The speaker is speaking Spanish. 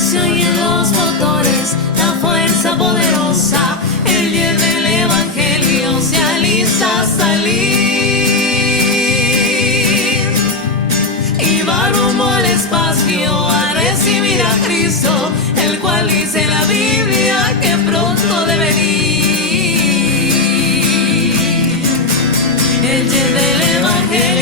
se oyen los motores, la fuerza poderosa, el hierve el evangelio, se alista a salir y va rumbo al espacio a recibir a Cristo, el cual dice la Biblia que pronto debe venir. El hierve el evangelio